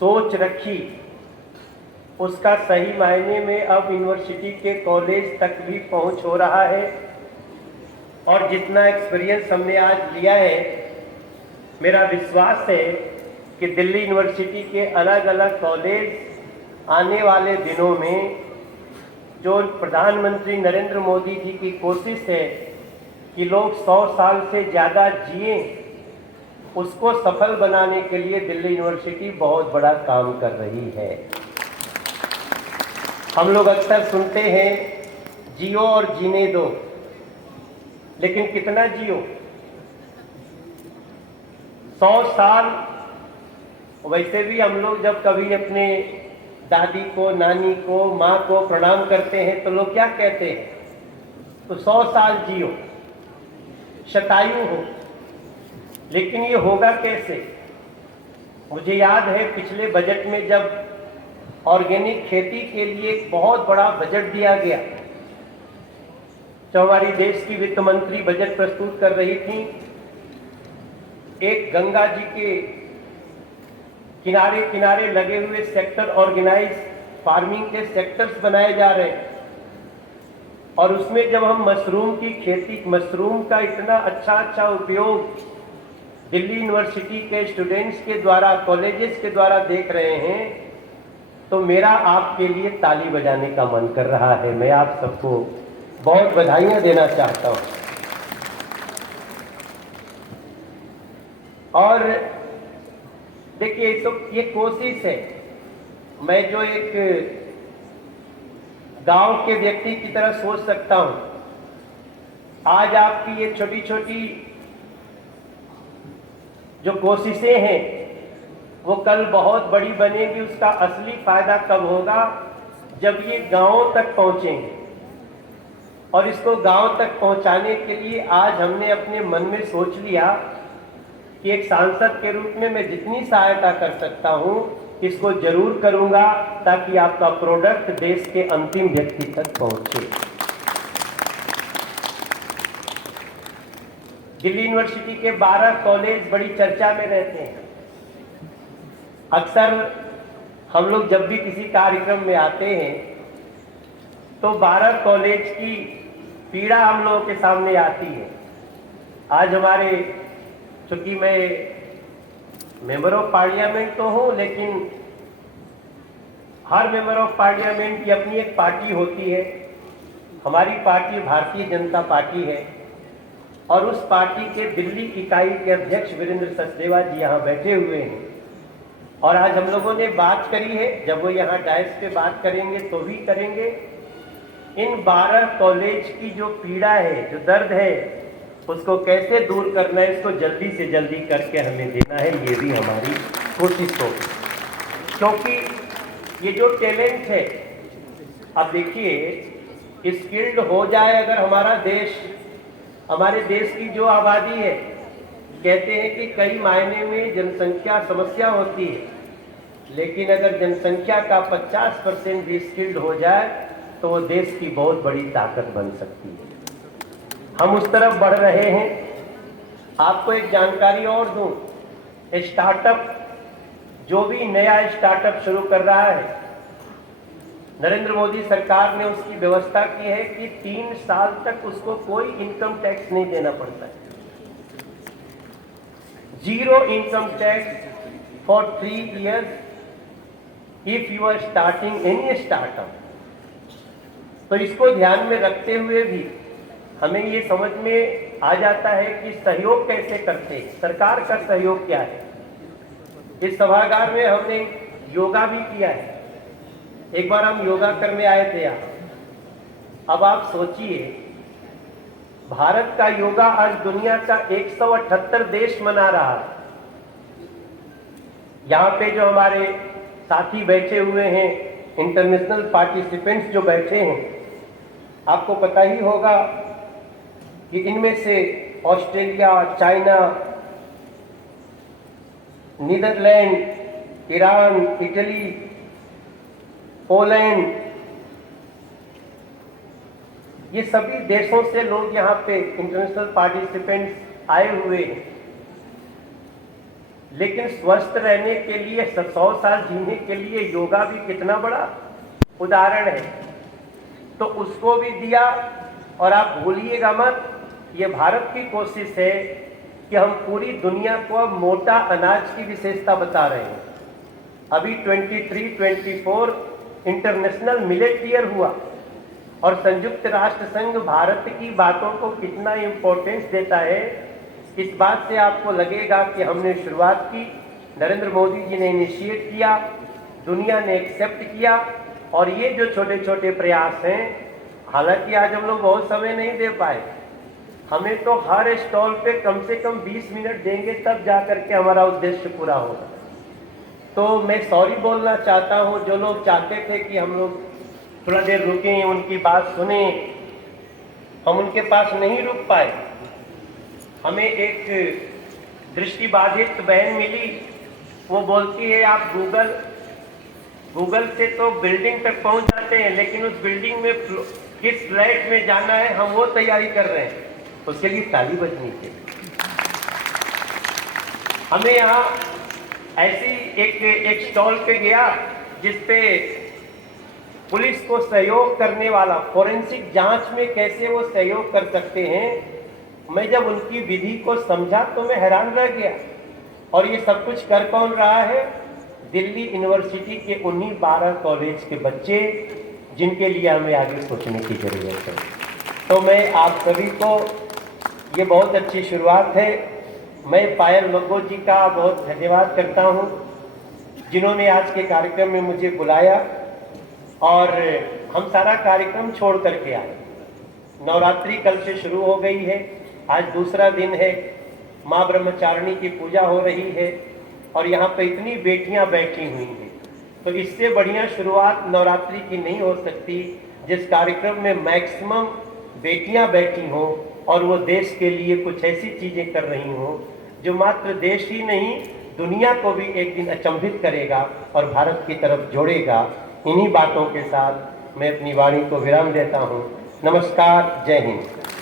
सोच रखी, उसका सही मायने में अब यूनिवर्सिटी के कॉलेज तक भी पहुंच हो रहा है। और जितना एक्सपीरियंस हमने आज लिया है, मेरा विश्वास है कि दिल्ली यूनिवर्सिटी के अलग अलग कॉलेज आने वाले दिनों में जो प्रधानमंत्री नरेंद्र मोदी जी की कोशिश है कि लोग 100 साल से ज़्यादा जिए, उसको सफल बनाने के लिए दिल्ली यूनिवर्सिटी बहुत बड़ा काम कर रही है। हम लोग अक्सर सुनते हैं जियो और जीने दो, लेकिन कितना जियो? 100 साल। वैसे भी हम लोग जब कभी अपने दादी को, नानी को, माँ को प्रणाम करते हैं तो लोग क्या कहते हैं? तो 100 साल जियो, शतायु हो। लेकिन ये होगा कैसे? मुझे याद है पिछले बजट में जब ऑर्गेनिक खेती के लिए एक बहुत बड़ा बजट दिया गया, जो हमारी देश की वित्त मंत्री बजट प्रस्तुत कर रही थी, एक गंगा जी के किनारे किनारे लगे हुए सेक्टर, ऑर्गेनाइज फार्मिंग के सेक्टर्स बनाए जा रहे हैं। और उसमें जब हम मशरूम की खेती, मशरूम का इतना अच्छा उपयोग दिल्ली यूनिवर्सिटी के स्टूडेंट्स के द्वारा, कॉलेजेस के द्वारा देख रहे हैं, तो मेरा आपके लिए ताली बजाने का मन कर रहा है। मैं आप सबको बहुत बधाइयां देना चाहता हूं। और देखिए, तो ये कोशिश है, मैं जो एक गांव के व्यक्ति की तरह सोच सकता हूं, आज आपकी ये छोटी छोटी जो कोशिशें हैं वो कल बहुत बड़ी बनेगी। उसका असली फायदा कब होगा? जब ये गांवों तक पहुंचेंगे। और इसको गांव तक पहुंचाने के लिए आज हमने अपने मन में सोच लिया कि एक सांसद के रूप में मैं जितनी सहायता कर सकता हूं इसको जरूर करूंगा, ताकि आपका प्रोडक्ट देश के अंतिम व्यक्ति तक पहुंचे। दिल्ली यूनिवर्सिटी के 12 कॉलेज बड़ी चर्चा में रहते हैं। अक्सर हम लोग जब भी किसी कार्यक्रम में आते हैं तो 12 कॉलेज की पीड़ा हम लोगों के सामने आती है। आज हमारे, चूंकि मैं मेंबर ऑफ पार्लियामेंट तो हूं, लेकिन हर मेंबर ऑफ पार्लियामेंट की अपनी एक पार्टी होती है। हमारी पार्टी भारतीय जनता पार्टी है और उस पार्टी के दिल्ली इकाई के अध्यक्ष वीरेंद्र सचदेवा जी यहाँ बैठे हुए हैं। और आज हम लोगों ने बात करी है, जब वो यहाँ डायस पे बात करेंगे तो भी करेंगे, इन 12 कॉलेज की जो पीड़ा है, जो दर्द है, उसको कैसे दूर करना है, इसको जल्दी से जल्दी करके हमें देना है। ये भी हमारी कोशिश होगी, क्योंकि ये जो टैलेंट है, अब देखिए, स्किल्ड हो जाए अगर हमारा देश, हमारे देश की जो आबादी है, कहते हैं कि कई मायने में जनसंख्या समस्या होती है, लेकिन अगर जनसंख्या का 50% भी स्किल्ड हो जाए तो वो देश की बहुत बड़ी ताकत बन सकती है। हम उस तरफ बढ़ रहे हैं। आपको एक जानकारी और दूं, स्टार्टअप, जो भी नया स्टार्टअप शुरू कर रहा है, नरेंद्र मोदी सरकार ने उसकी व्यवस्था की है कि 3 साल तक उसको कोई इनकम टैक्स नहीं देना पड़ता है। 0 income tax for 3 years if you are starting any startup। तो इसको ध्यान में रखते हुए भी हमें ये समझ में आ जाता है कि सहयोग कैसे करते हैं, सरकार का सहयोग क्या है। इस सभागार में हमने योगा भी किया है। एक बार हम योगा करने आए थे यहाँ। अब आप सोचिए, भारत का योगा आज दुनिया का 178 देश मना रहा है। यहाँ पे जो हमारे साथी बैठे हुए हैं, इंटरनेशनल पार्टिसिपेंट्स जो बैठे हैं, आपको पता ही होगा कि इनमें से Australia, China, Netherland, Iran, Italy, Poland, ये सभी देशों से लोग यहाँ पे इंटरनेशनल पार्टिसिपेंट्स आए हुए हैं। लेकिन स्वस्थ रहने के लिए 100 साल जीने के लिए योगा भी कितना बड़ा उदाहरण है, तो उसको भी दिया। और आप भूलिएगा मत, ये भारत की कोशिश है कि हम पूरी दुनिया को अब मोटा अनाज की विशेषता बता रहे हैं। अभी 23-24 इंटरनेशनल मिलेट ईयर हुआ और संयुक्त राष्ट्र संघ भारत की बातों को कितना इंपॉर्टेंस देता है, इस बात से आपको लगेगा कि हमने शुरुआत की, नरेंद्र मोदी जी ने इनिशिएट किया, दुनिया ने एक्सेप्ट किया। और ये जो छोटे छोटे प्रयास हैं, हालांकि आज हम लोग बहुत समय नहीं दे पाए, हमें तो हर स्टॉल पे कम से कम 20 मिनट देंगे तब जा करके हमारा उद्देश्य पूरा होगा। तो मैं सॉरी बोलना चाहता हूँ, जो लोग चाहते थे कि हम लोग थोड़ा देर रुकें, उनकी बात सुने, हम उनके पास नहीं रुक पाए। हमें एक दृष्टिबाधित बहन मिली, वो बोलती है आप गूगल से तो बिल्डिंग तक पहुंच जाते हैं, लेकिन उस बिल्डिंग में किस फ्लैट में जाना है हम वो तैयारी कर रहे हैं। उसके लिए ताली बजनी चाहिए। हमें यहाँ ऐसी एक स्टॉल पे गया जिसपे पुलिस को सहयोग करने वाला, फोरेंसिक जांच में कैसे वो सहयोग कर सकते हैं, मैं जब उनकी विधि को समझा तो मैं हैरान रह गया। और ये सब कुछ कर कौन रहा है? दिल्ली यूनिवर्सिटी के उन्हीं 12 कॉलेज के बच्चे, जिनके लिए हमें आगे सोचने की जरूरत है। तो मैं आप सभी को, ये बहुत अच्छी शुरुआत है। मैं पायल मग्गो जी का बहुत धन्यवाद करता हूँ, जिन्होंने आज के कार्यक्रम में मुझे बुलाया और हम सारा कार्यक्रम छोड़ करके आए। नवरात्रि कल से शुरू हो गई है, आज दूसरा दिन है, माँ ब्रह्मचारिणी की पूजा हो रही है और यहाँ पे इतनी बेटियाँ बैठी हुई हैं। तो इससे बढ़िया शुरुआत नवरात्रि की नहीं हो सकती, जिस कार्यक्रम में मैक्सिमम बेटियाँ बैठी हों और वो देश के लिए कुछ ऐसी चीज़ें कर रही हों जो मात्र देश ही नहीं, दुनिया को भी एक दिन अचंभित करेगा और भारत की तरफ जोड़ेगा। इन्हीं बातों के साथ मैं अपनी वाणी को विराम देता हूँ। नमस्कार, जय हिंद।